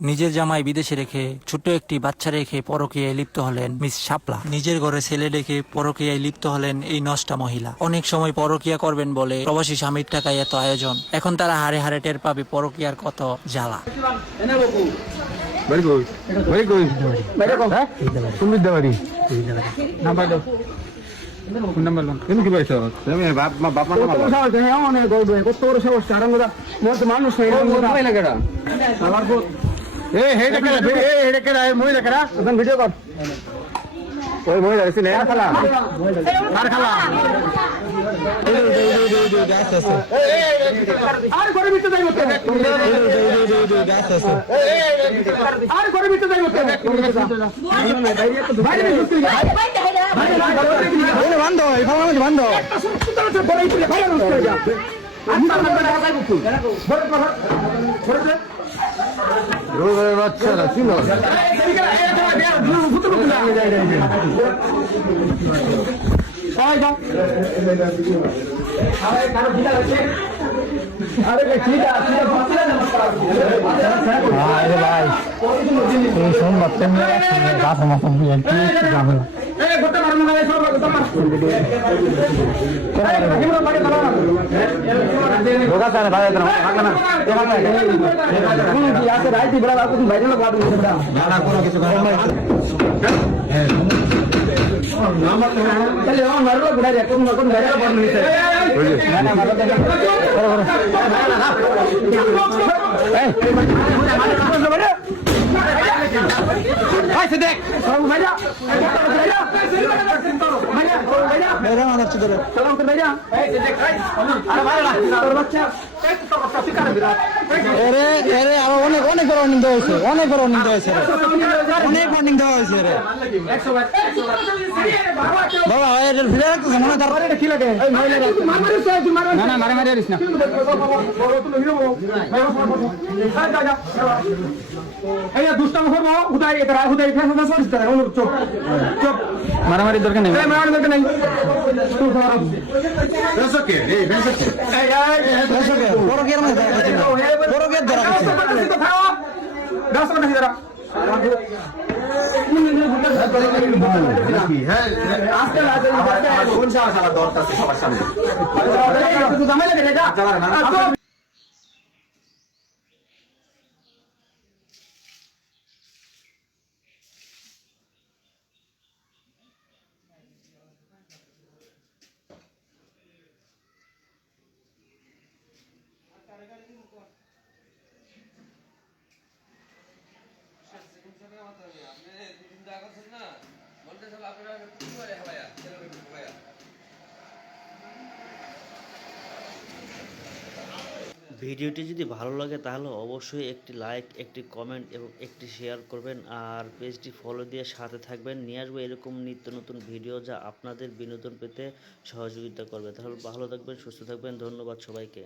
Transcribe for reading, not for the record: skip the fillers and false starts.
নিজের জামাই বিদেশে রেখে ছোট্ট একটি বাচ্চা রেখে পরকীয়ায় লিপ্ত হলেন মিস শাপলা। নিজের ঘরে ছেলে রেখে পরকীয়ায় লিপ্ত হলেন এই নষ্টা মহিলা। অনেক সময় পরকীয়া করবেন বলে প্রবাসী স্বামীর টাকায় এত আয়োজন, এখন তারা হারে হারে টের পাবে পরকীয়ার কত জ্বালা। ভিডিও কর ওই মহিলা খালা আর খালা আর করে বিতে যাই মতে আর করে বিতে যাই মতে বাইরে বন্ধ এই ফালা বন্ধ বাচ্চারা চিনো অনেক অনেক বড় অনিন্দ হয়েছে, অনেক বড় অনিন্দ হয়েছে, অনেক অনিন্দ হয়েছে রে বাবা। ফিরে রাখতেছে মনে তারপরে কি লাগে না না মারে মারে না দুষ্টাম করবো হুদাই হুদাই চোখ চোখ মারামারির দরকার নেই, মারামারির দরকার নেই। ভিডিওটি যদি ভালো লাগে তাহলে অবশ্যই একটি লাইক, একটি কমেন্ট এবং একটি শেয়ার করবেন। আর পেজটি ফলো দিয়ে সাথে থাকবেন। নিয়ে আসবো এরকম নিত্য নতুন ভিডিও যা আপনাদের বিনোদন পেতে সহযোগিতা করবে। তাহলে ভালো থাকবেন, সুস্থ থাকবেন। ধন্যবাদ সবাইকে।